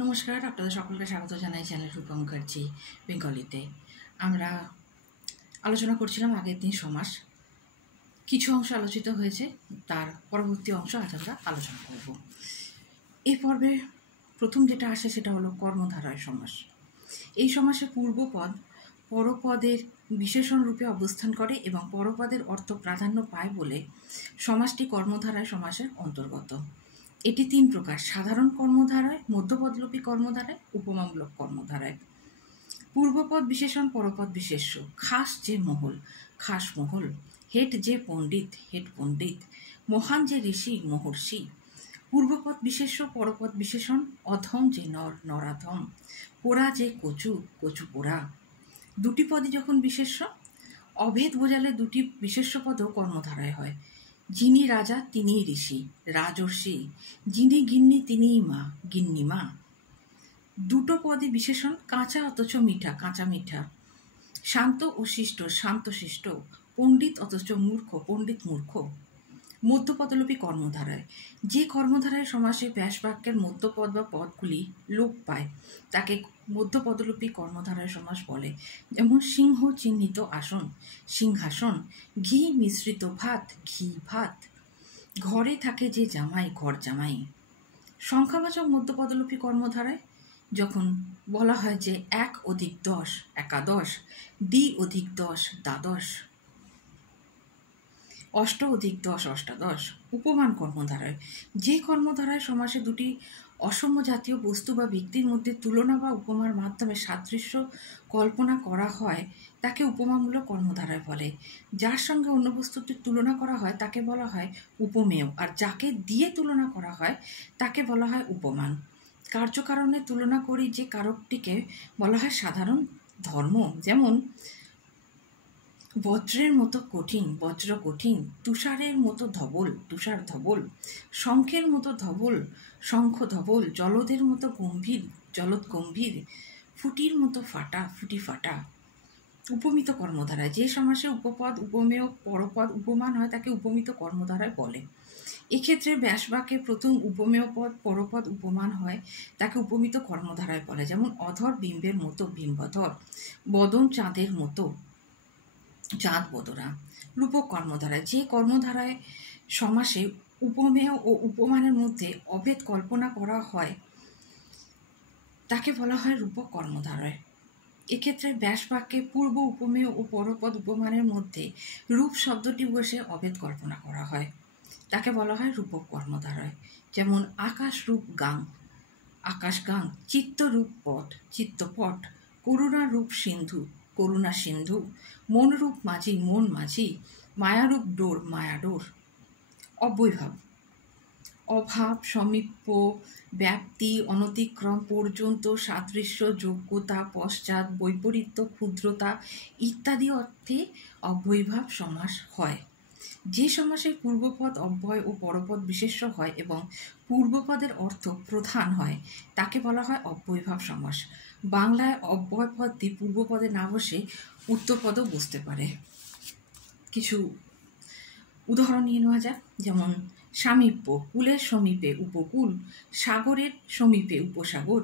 নমস্কার, আপনাদের সকলকে স্বাগত জানাই চ্যানেল রূপা মুখার্জি বেঙ্গলিতে। আমরা আলোচনা করছিলাম আগের দিন সমাস, কিছু অংশ আলোচিত হয়েছে, তার পরবর্তী অংশ আজ আমরা আলোচনা করব। এই পর্বে প্রথম যেটা আসে সেটা হলো কর্মধারয় সমাস। এই সমাসে পূর্বপদ পরপদের বিশেষণ রূপে অবস্থান করে এবং পরপদের অর্থ প্রাধান্য পায় বলে সমাসটি কর্মধারয় সমাসের অন্তর্গত। এটি তিন প্রকার: সাধারণ কর্মধারায়, মধ্যপদলোপী কর্মধারায়, উপমামূলক কর্মধারায়। পূর্বপদ বিশেষণ, পরপদ বিশেষ্য। খাস যে মহল, খাস মহল। হেট যে পণ্ডিত, হেট পণ্ডিত। মহান যে ঋষি, মহর্ষি। পূর্বপদ বিশেষ্য, পরপদ বিশেষণ। অধম যে নর, নরাধম। পোড়া যে কচু, কচু পোড়া। দুটি পদই যখন বিশেষ্য, অভেদ বোঝালে দুটি বিশেষ্য পদও কর্মধারায় হয়। যিনি রাজা তিনিই ঋষি, রাজর্ষি। যিনি গিন্নি তিনিই মা, গিন্নিমা। দুটো পদই বিশেষণ। কাঁচা অথচ মিঠা, কাঁচা মিঠা। শান্ত ও শিষ্ট, শান্ত শিষ্ট। পণ্ডিত অথচ মূর্খ, পণ্ডিত মূর্খ। মধ্যপদলোপী কর্মধারায়। যে কর্মধারায় সমাসে ব্যাসবাক্যের মধ্যপদ বা পদগুলি লোপ পায় তাকে মধ্যপদলোপী কর্মধারায় সমাস বলে। যেমন সিংহ চিহ্নিত আসন, সিংহাসন। ঘি মিশ্রিত ভাত, ঘি ভাত। ঘরে থাকে যে জামাই, ঘর জামাই। সংখ্যাবাচক মধ্যপদলোপী কর্মধারায় যখন বলা হয় যে 1+10 একাদশ, 2+10 দ্বাদশ, 8+10 অষ্টাদশ। উপমান কর্মধারায়। যে কর্মধারায় সমাসে দুটি অসম জাতীয় বস্তু বা ব্যক্তির মধ্যে তুলনা বা উপমার মাধ্যমে সাদৃশ্য কল্পনা করা হয় তাকে উপমামূলক কর্মধারায় বলে। যার সঙ্গে অন্য বস্তুটির তুলনা করা হয় তাকে বলা হয় উপমেয়, আর যাকে দিয়ে তুলনা করা হয় তাকে বলা হয় উপমান। কার্যকারণে তুলনা করি যে কারকটিকে বলা হয় সাধারণ ধর্ম। যেমন বজ্রের মতো কঠিন, বজ্র কঠিন। তুষারের মতো ধবল, তুষার ধবল। শঙ্খের মতো ধবল, শঙ্খ ধবল। জলদের মতো গম্ভীর, জলদ গম্ভীর। ফুটির মতো ফাটা, ফুটি ফাটা। উপমিত কর্মধারায়। যে সমাসে উপপদ, উপমেয়, পরপদ উপমান হয় তাকে উপমিত কর্মধারায় বলে। এক্ষেত্রে ব্যাসবাক্যে প্রথম উপমেয় পদ, পরপদ উপমান হয় তাকে উপমিত কর্মধারায় বলে। যেমন অধর বিম্বের মতো, বিম্বধর। বদন চাঁদের মতো, চাঁদ বদরা। রূপক কর্মধারায়। যে কর্মধারায় সমাসে উপমেয় ও উপমানের মধ্যে অভেদ কল্পনা করা হয় তাকে বলা হয় রূপক কর্মধারায়। এক্ষেত্রে ব্যাসবাক্যে পূর্ব উপমেয় ও পরপদ উপমানের মধ্যে রূপ শব্দটি বসে অভেদ কল্পনা করা হয় তাকে বলা হয় রূপক কর্মধারায়। যেমন আকাশ রূপ গাং, আকাশ গাং। চিত্তরূপ পট, চিত্তপট। করুণা রূপ সিন্ধু, করুণা সিন্ধু। মনরূপ মাঝি, মন মাঝি। মায়ারূপ ডোর, মায়া ডোর। অব্যয়ভাব। অভাব, সমীপ্য, ব্যাপ্তি, অনতিক্রম, পর্যন্ত, সাদৃশ্য, যোগ্যতা, পশ্চাৎ, বৈপরীত্য, ক্ষুদ্রতা ইত্যাদি অর্থে অব্যয়ভাব সমাস হয়। যে সমাসে পূর্বপদ অব্যয় ও পরপদ বিশেষ্য হয় এবং পূর্বপদের অর্থ প্রধান হয় তাকে বলা হয় অব্যয়ভাব সমাস। বাংলায় অব্যয় পদটি পূর্বপদে না বসে উত্তরপদও বসতে পারে। কিছু উদাহরণ নিয়ে নেওয়া যাক। যেমন সামীপ্য, কুলের সমীপে উপকূল, সাগরের সমীপে উপসাগর।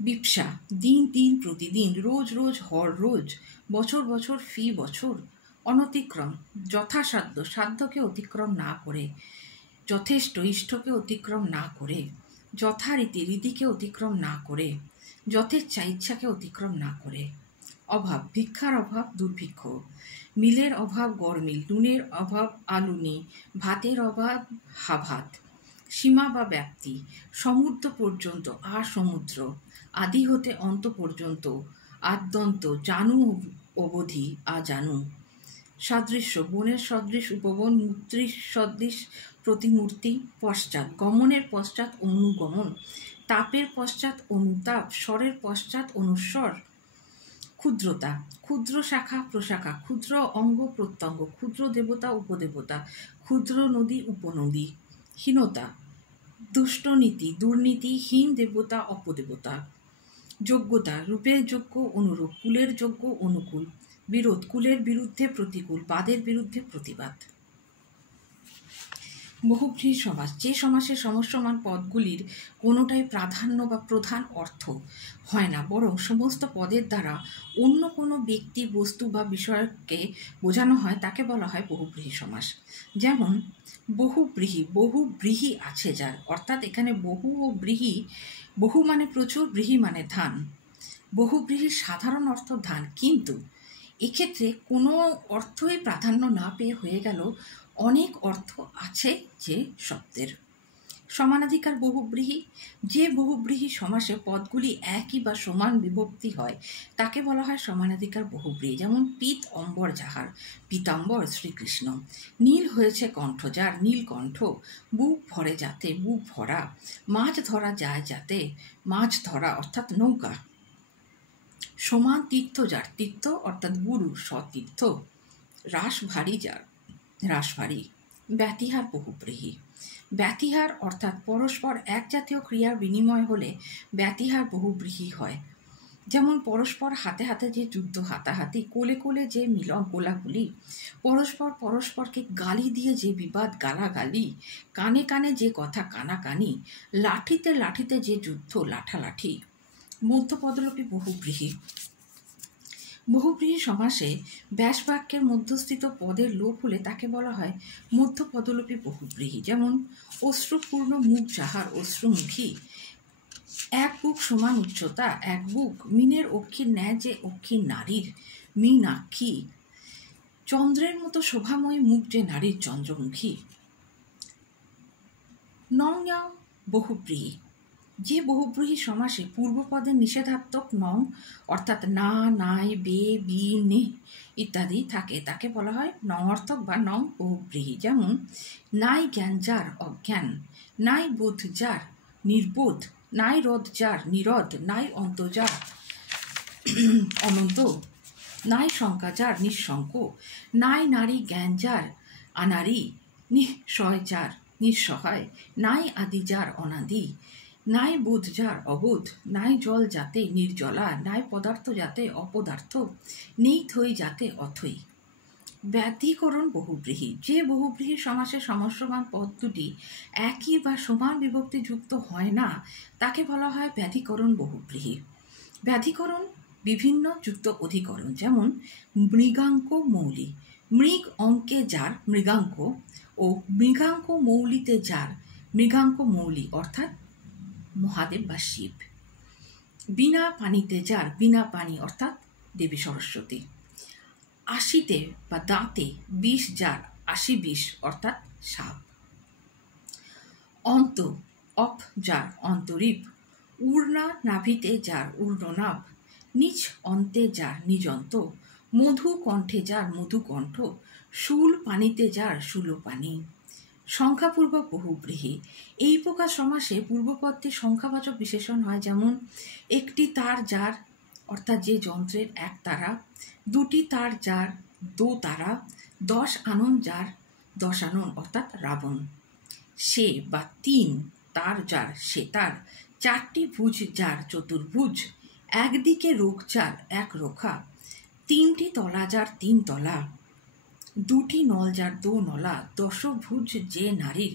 বিপসা, দিন দিন প্রতিদিন, রোজ রোজ হর রোজ, বছর বছর ফি বছর। অনতিক্রম, যথাসাধ্য, সাধ্যকে অতিক্রম না করে, যথেষ্ট, ইষ্টকে অতিক্রম না করে, যথারীতি, রীতিকে অতিক্রম না করে, যথেচ্ছা, ইচ্ছাকে অতিক্রম না করে। অভাব, ভিক্ষার অভাব, দুর্ভিক্ষ। মিলের অভাব, গড়মিল। নুনের অভাব, আলুনি। ভাতের অভাব, হাভাত। সীমা বা ব্যাপ্তি, সমুদ্র পর্যন্ত, সমুদ্র। আদি হতে অন্ত পর্যন্ত, আদ্যন্ত। জানু অবধি, জানু। সাদৃশ্য, বনের সদৃশ উপবন, মূর্তির সদৃশ প্রতিমূর্তি। পশ্চাৎ, গমনের পশ্চাৎ অনুগমন, তাপের পশ্চাৎ অনুতাপ, স্বরের পশ্চাৎ অনুস্বর। ক্ষুদ্রতা, ক্ষুদ্র শাখা প্রশাখা, ক্ষুদ্র অঙ্গ প্রত্যঙ্গ, ক্ষুদ্র দেবতা উপদেবতা, ক্ষুদ্র নদী উপনদী। হীনতা, দুষ্টনীতি, দুর্নীতি, হীন দেবতা অপদেবতা। যোগ্যতা, রূপের যোগ্য অনুরূপ, কুলের যোগ্য অনুকূল। বিরোধ, কুলের বিরুদ্ধে প্রতিকূল, বাদের বিরুদ্ধে প্রতিবাদ। বহুব্রীহি সমাস, যে সমাসের সমস্যমান পদগুলির কোনোটাই প্রাধান্য বা প্রধান অর্থ হয় না, বরং সমস্ত পদের দ্বারা অন্য কোনো ব্যক্তি, বস্তু বা বিষয়কে বোঝানো হয়, তাকে বলা হয় বহুব্রীহি সমাস। যেমন বহুব্রীহি, বহুব্রীহি আছে যার, অর্থাৎ এখানে বহু ও ব্রীহি, বহু মানে প্রচুর, ব্রীহি মানে ধান। বহুব্রীহির সাধারণ অর্থ ধান, কিন্তু এক্ষেত্রে কোনো অর্থই প্রাধান্য না পেয়ে হয়ে গেল অনেক অর্থ আছে যে শব্দের। সমানাধিকার বহুব্রীহি, যে বহুব্রীহি সমাসে পদগুলি একই বা সমান বিভক্তি হয় তাকে বলা হয় সমানাধিকার বহুব্রীহি। যেমন পিত অম্বর যাহার, পীতাম্বর শ্রীকৃষ্ণ। নীল হয়েছে কণ্ঠ যার, নীলকণ্ঠ। বুক ভরে যাতে, বুক ভরা। মাছ ধরা যায় যাতে, মাছ ধরা অর্থাৎ নৌকা। সমান তীর্থ যার, তীর্থ অর্থাৎ গুরু, সতীর্থ। রাস ভারী যার, রাস ভারী। ব্যতিহার বহুব্রীহি, ব্যতিহার অর্থাৎ পরস্পর এক জাতীয় ক্রিয়ার বিনিময় হলে ব্যতিহার বহুব্রীহি হয়। যেমন পরস্পর হাতে হাতে যে যুদ্ধ, হাতাহাতি, কোলে কোলে যে মিলন, কোলাকুলি, পরস্পর পরস্পরকে গালি দিয়ে যে বিবাদ, গালাগালি, কানে কানে যে কথা, কানাকানি, লাঠিতে লাঠিতে যে যুদ্ধ, লাঠালাঠি। মধ্যপদলোপী বহুব্রীহি, বহুব্রীহি সমাসে ব্যাসবাক্যের মধ্যস্থিত পদের লোপ হলে তাকে বলা হয় মধ্যপদলোপী বহুব্রীহি। যেমন অশ্রুপূর্ণ মুখ যাহার, অশ্রুমুখী। এক বুক সমান উচ্চতা, এক বুক। মিনের অক্ষীর ন্যায় যে অক্ষী নারীর, মীনাক্ষী। চন্দ্রের মতো শোভাময়ী মুখ যে নারীর, চন্দ্রমুখী। নং ইয়াং বহুব্রীহি, যে বহুব্রীহি সমাসে পূর্বপদের নিষেধাত্মক নং অর্থাৎ না, নাই, বে, বি, নে ইত্যাদি থাকে তাকে বলা হয় নঙর্থক বা নং বহুব্রীহি। যেমন নাই জ্ঞান যার, অজ্ঞান। নাই বোধ যার, নির্বোধ। নাই রদ যার, নিরদ। নাই অন্ত যার, অনন্ত। নাই শঙ্কা যার, নিঃশঙ্ক। নাই নারী জ্ঞান যার, আনারী। নিঃসয় যার, নিঃসহায়। নাই আদি যার, অনাদি। নাই বোধ যার, অবোধ। নাই জল যাতে, নির্জলা। নাই পদার্থ যাতে, অপদার্থ। নেই থই যাতে, অথই। ব্যাধিকরণ বহুব্রীহি, যে বহুব্রীহি সমাসে সমস্যমান পদ দুটি একই বা সমান বিভক্তি যুক্ত হয় না তাকে বলা হয় ব্যাধিকরণ বহুব্রীহি। ব্যাধিকরণ বিভিন্ন যুক্ত অধিকরণ। যেমন মৃগাঙ্ক মৌলি, মৃগ অঙ্কে যার, মৃগাঙ্ক, ও মৃগাঙ্ক মৌলিতে যার, মৃগাঙ্ক মৌলি অর্থাৎ মহাদেব বা শিব। বিনা পানিতে যার, বিনা পানি অর্থাৎ দেবী সরস্বতী। আশিতে বা দাঁতে বিষ যার, আশি বিষ অর্থাৎ সাপ। অন্ত অপ যার, অন্তরীপ। উর্ণা নাভিতে যার, ঊর্ণনাভ। নিজ অন্তে যার, নিজন্ত। মধু কণ্ঠে যার, মধুকণ্ঠ। শূল পানিতে যার, শূলপানি। সংখ্যাপূর্বক বহুব্রীহি, এই প্রকার সমাসে পূর্বপদটি সংখ্যাবাচক বিশেষণ হয়। যেমন একটি তার যার অর্থাৎ যে যন্ত্রের এক তারা। দুটি তার যার, দো তারা। 10 আনন যার, 10 আনন অর্থাৎ রাবণ। সে বা 3 তার যার, সে তার। 4টি ভুজ যার, চতুর্ভুজ। একদিকে রোগ যার, এক রোখা। 3টি তলা যার, 3 তলা। 2টি নল যার, 2 নলা। 10 ভুজ যে নারীর,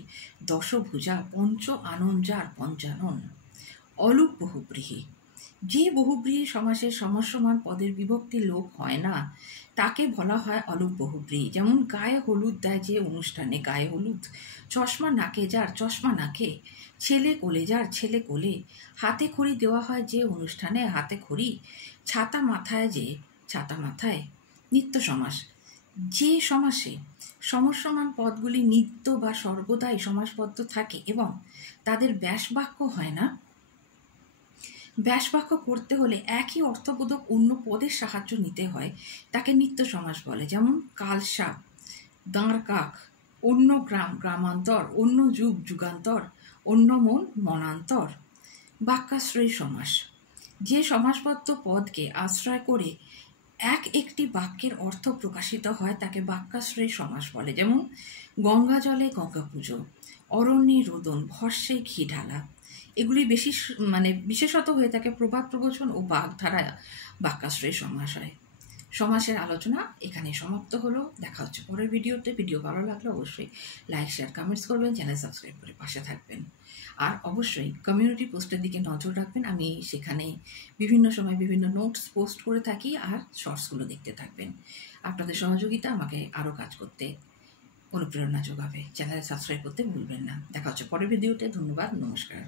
10 ভুজা। 5 আনন যার, 5 আনন। অলুক বহুব্রীহি, যে বহুব্রীহি সমাসের সমস্যমান পদের বিভক্তি লোপ হয় না তাকে বলা হয় অলুক বহুব্রীহি। যেমন গায়ে হলুদ দেয় যে অনুষ্ঠানে, গায়ে হলুদ। চশমা নাকে যার, চশমা নাকে। ছেলে কোলে যার, ছেলে কোলে। হাতে খড়ি দেওয়া হয় যে অনুষ্ঠানে, হাতে খড়ি। ছাতা মাথায় যে, ছাতা মাথায়। নিত্য সমাস, যে সমাসে সমস্যমান পদগুলি নিত্য বা সর্বদাই সমাসবদ্ধ থাকে এবং তাদের ব্যাসবাক্য হয় না, ব্যাসবাক্য করতে হলে একই অর্থবোধক অন্য পদের সাহায্য নিতে হয়, তাকে নিত্য সমাস বলে। যেমন কালসাপ, দাঁড় কাক। অন্য গ্রাম, গ্রামান্তর। অন্য যুগ, যুগান্তর। অন্য মন, মনান্তর। বাক্যাশ্রয়ী সমাস, যে সমাসবদ্ধ পদকে আশ্রয় করে একটি বাক্যের অর্থ প্রকাশিত হয় তাকে বাক্যাশ্রয়ী সমাস বলে। যেমন গঙ্গা জলে গঙ্গা পুজো, অরণ্যে রোদন, ভস্যে ঘি ঢালা। এগুলি বেশি বিশেষত হয়ে থাকে প্রবাদ প্রবচন ও বাগধারা বাক্যাশ্রয়ী সমাস হয়। সমাসের আলোচনা এখানে সমাপ্ত হলো। দেখা হচ্ছে পরের ভিডিওতে। ভিডিও ভালো লাগলে অবশ্যই লাইক, শেয়ার, কমেন্টস করবেন, চ্যানেল সাবস্ক্রাইব করে পাশে থাকবেন। আর অবশ্যই কমিউনিটি পোস্টের দিকে নজর রাখবেন। আমি সেখানে বিভিন্ন সময় বিভিন্ন নোটস পোস্ট করে থাকি, আর শর্টসগুলো দেখতে থাকবেন। আপনাদের সহযোগিতা আমাকে আরও কাজ করতে অনুপ্রেরণা যোগাবে। চ্যানেল সাবস্ক্রাইব করতে ভুলবেন না। দেখা হচ্ছে পরের ভিডিওতে। ধন্যবাদ, নমস্কার।